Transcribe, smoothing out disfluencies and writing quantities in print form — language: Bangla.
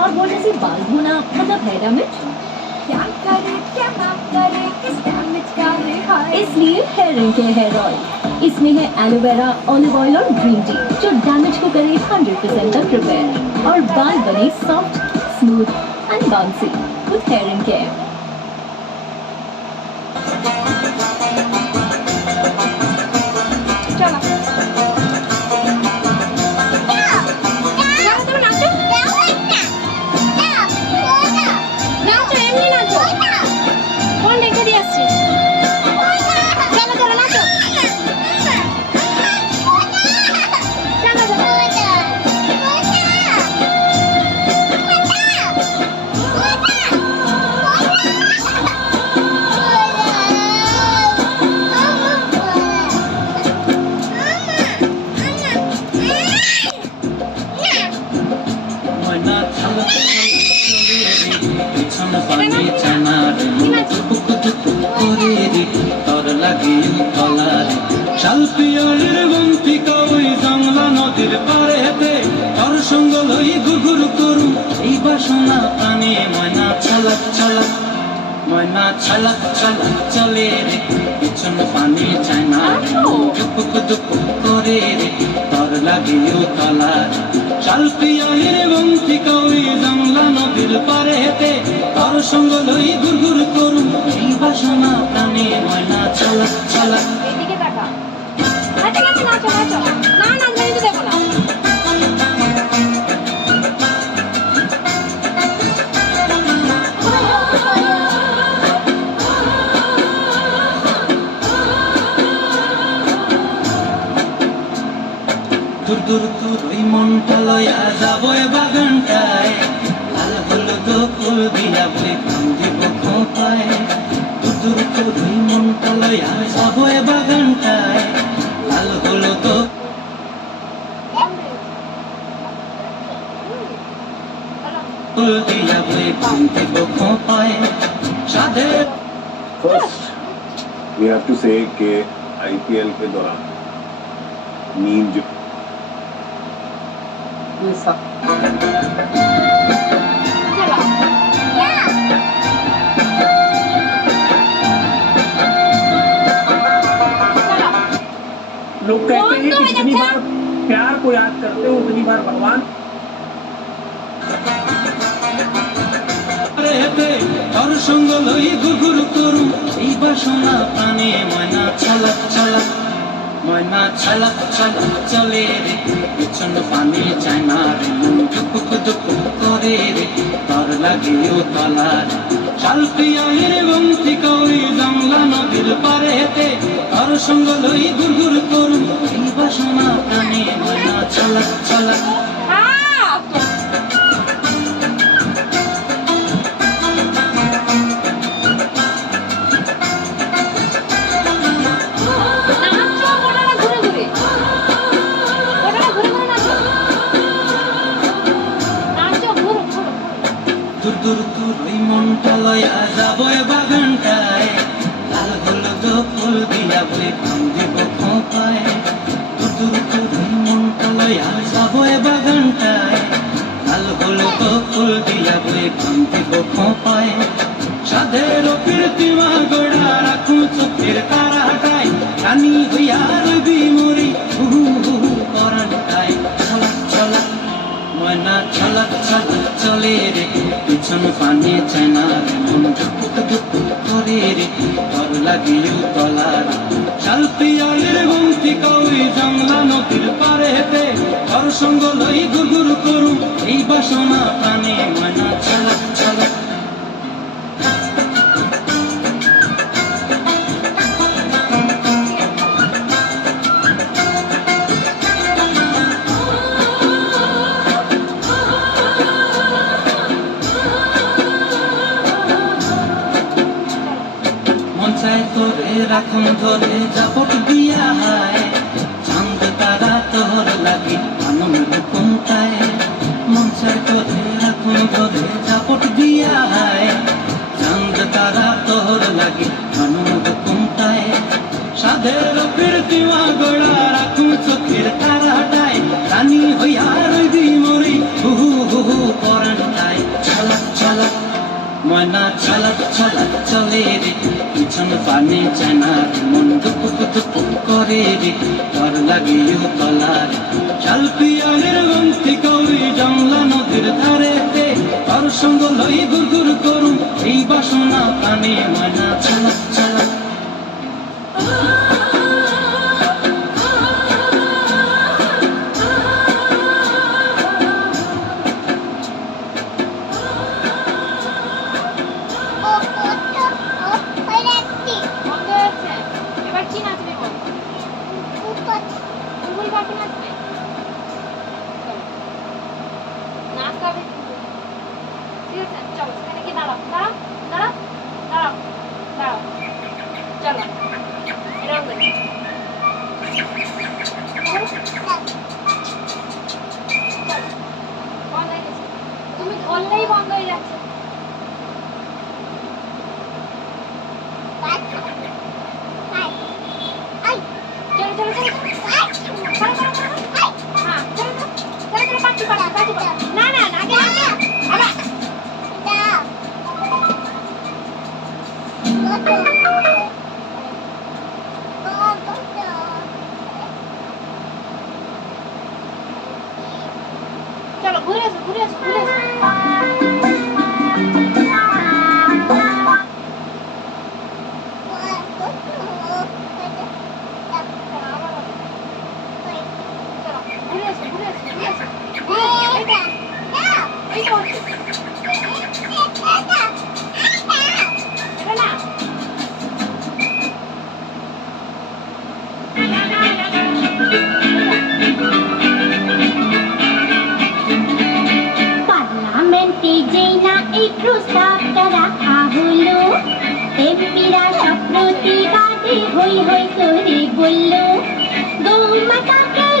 और वो जैसे बाल धोना मतलब है डैमेज। क्या करे क्या ना करे इस डैमेज का रिहाई। इसलिए हेयर केयर हेयर ऑयल, इसमें है एलोवेरा, ऑलिव ऑयल और ग्रीन टी जो डैमेज को करे 100% तक रिपेयर और बाल बने soft, smooth and bouncy with hair care. শালপিয়ারের বন্তিকা ওই জংলা নদীর পাড়েতে তোর সঙ্গ লই গুরগুর করু এই বাসনা প্রাণে ময়না ছলক ছলক ময়না ছলক ছলক চলে রে পিছন পানি চায় না দুপুক দুপুক করে রে তোর লাগিও তলার শালপিয়ারের বন্তিকা ওই জংলা নদীর পাড়েতে তোর সঙ্গ লই গুরগুর করু এই বাসনা প্রাণে ময়না ছলক ছলক। এদিকে তাকা। নাচো নাচো নাচো নাচো। না না আমি তো দেব না। দূর দূর দূর ওই মনটা লয়া যাবো এ বাগানটায় লাল হলুদ ফুল দিয়া বই কাম দিব খোপায় দূর দূর দূর ওই মনটা লয়া যাবো এ বাগানটায় লাল হলুদ ফুল দিয়া বই কাম দিব খোপায় সাধের। फर्स्ट वी हैव टू से कि आईपीएल के दौरान नींद जो लोग कहते हैं कि जितनी बार प्यार को याद करते हो उतनी बार भगवान তোর সঙ্গ লই গুরগুর করু এই বাসনা প্রাণে ময়না ছলক ছলক ময়না ছলক ছলক চলে রে পিছন পানি চায় না রে দুপুক দুপুক করে রে তোর লাগিও তলার শালপিয়ারের বন্তিকা ওই জংলা নদীর পাড়েতে তোর সঙ্গ লই গুরগুর করু এই বাসনা প্রাণে ময়না ছলক ছলক। দূর দূর দূর ওই মনটা লয়া যাবো এ বাগানটায় লাল হলুদ ফুল দিয়া বই কাম দিব খোপায় দূর দূর দূর ওই মনটা লয়া যাবো এ বাগানটায় লাল হলুদ ফুল দিয়া বই কাম দিব খোপায় সাধের কীর্তিমা গোড়া রাখু চোখের তারাটায় রানী হইয়া রবি মরি হুহু হুহু পরানটায় ছলক ছলক ময়না ছলক ছলক চলে রে পিছন পানি চায় না রে মন দুপুক দুপুক করে রে তোর লাগিও তলার শালপিয়ারের বন্তিকা ওই জংলা নদীর পাড়েতে তোর সঙ্গ লই গুরগুর করু এই বাসনা প্রাণে ময়না ছলক ছলক। রাখুন ধরে জাপট দিয়া হায় চাঁদ তারা তোর লাগি আনন্দ কোনটায় মন চায় তোরে রাখুন ধরে জাপট দিয়া হায় চাঁদ তারা তোর লাগি আনন্দ কোনটায় সাধের কীর্তিমা গোড়া রাখুন চোখের তারাটায় রানী হইয়া রবি মরি হুহু হুহু পরানটায় ময়না চলা চলা চলে রে পিছন পানে চানা মন দুপ দুপ করে রে ডর লাগে ও তলার চাল পিয়ারের গন্তি করি জংলা নদীর ধারেতে তার সঙ্গ লই গুর গুর করুম এই বাসনা প্রাণে ময়না চলা চলা বন্ধ হয়েছে এবার কি নাচবে বল বুলবুল পাখি নাচবে চলো। নাচতে হবে কিন্তু। ঠিক আছে চলো সেখানে গিয়ে দাঁড়াও দাঁড়াও দাঁড়াও দাঁড়াও দাঁড়াও চলো এরকম করে। চলো বন্ধ হয়ে গেছে তুমি ধরলেই বন্ধ হয়ে যাচ্ছে চলো চলো চলো হ্যাঁ চলো চলো চলো পাচ্ছি পাচ্ছি না না না আগে আগে আবার চলো ঘুরে আসো ঘুরে আসো ঘুরে আসো চলো ঘুরে আসো ঘুরে আসো ঘুরে আসো ঘুরে আসো এই তো এটা না পার্লামেন্টে যেই না এই প্রস্তাবটা রাখা হলো এমপিরা সব প্রতিবাদে হই হই করে বলল গৌমাতাকে